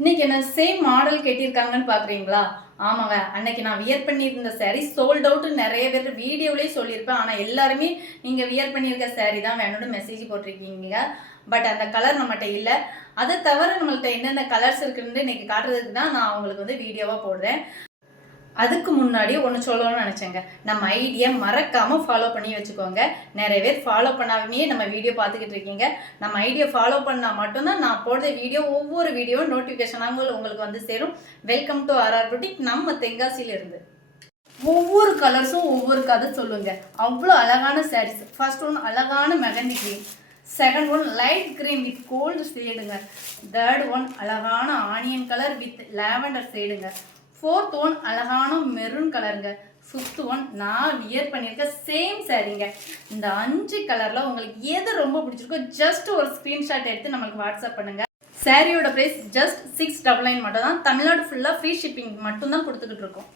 இன்னைக்கு என்ன same model கேட்டிருக்காங்கன்னு பாக்குறீங்களா? ஆமாங்க. அன்னைக்கு நான் வியர் பண்ணியிருந்த சாரி சோல்ட் அவுட் நிறைய பேர் வீடியோலயே சொல்லியிருப்பேன். ஆனா எல்லாருமே நீங்க வியர் பண்ணியிருக்க சாரி தான் வேணும்னு மெசேஜ் போட்டிருக்கீங்க. பட் அந்த கலர் நம்மகிட்ட இல்லை. அதை தவிர நம்மள்ட்ட என்னென்ன கலர்ஸ் இருக்குன்னு இன்னைக்கு காட்டுறதுக்கு தான் நான் உங்களுக்கு வந்து வீடியோவா போடுறேன். அதுக்கு முன்னாடி ஒன்று சொல்லணும்னு நினச்சேங்க. நம்ம ஐடியா மறக்காமல் ஃபாலோ பண்ணி வச்சுக்கோங்க. நிறைய பேர் ஃபாலோ பண்ணாமே நம்ம வீடியோ பார்த்துக்கிட்டு இருக்கீங்க. நம்ம ஐடியா ஃபாலோ பண்ணால் மட்டும்தான் நான் போடுற வீடியோ ஒவ்வொரு வீடியோவும் நோட்டிஃபிகேஷனாக உங்களுக்கு வந்து சேரும். வெல்கம் டு ஆர்ஆர் புட்டிக், நம்ம தென்காசியிலிருந்து. ஒவ்வொரு கலர்ஸும் ஒவ்வொரு கதை சொல்லுங்க. அவ்வளோ அழகான சாரீஸ். ஃபர்ஸ்ட் ஒன் அழகான mehndi green, second one light green with gold ஷேடுங்க, தேர்ட் ஒன் அழகான ஆனியன் கலர் வித் லாவெண்டர் ஷேடுங்க, ஃபோர்த் ஒன் அழகான மெரூன் கலருங்க, ஃபிஃப்த் ஒன் நான் வியர் பண்ணியிருக்க சேம் சாரீங்க. இந்த 5 கலரில் உங்களுக்கு எது ரொம்ப பிடிச்சிருக்கோ ஜஸ்ட் ஒரு ஸ்க்ரீன்ஷாட் எடுத்து நம்மளுக்கு வாட்ஸ்அப் பண்ணுங்க. சாரியோட ப்ரைஸ் ஜஸ்ட் 699 மட்டும் தான். தமிழ்நாடு ஃபுல்லாக ஃப்ரீ ஷிப்பிங் மட்டும் தான் கொடுத்துக்கிட்டு இருக்கோம்.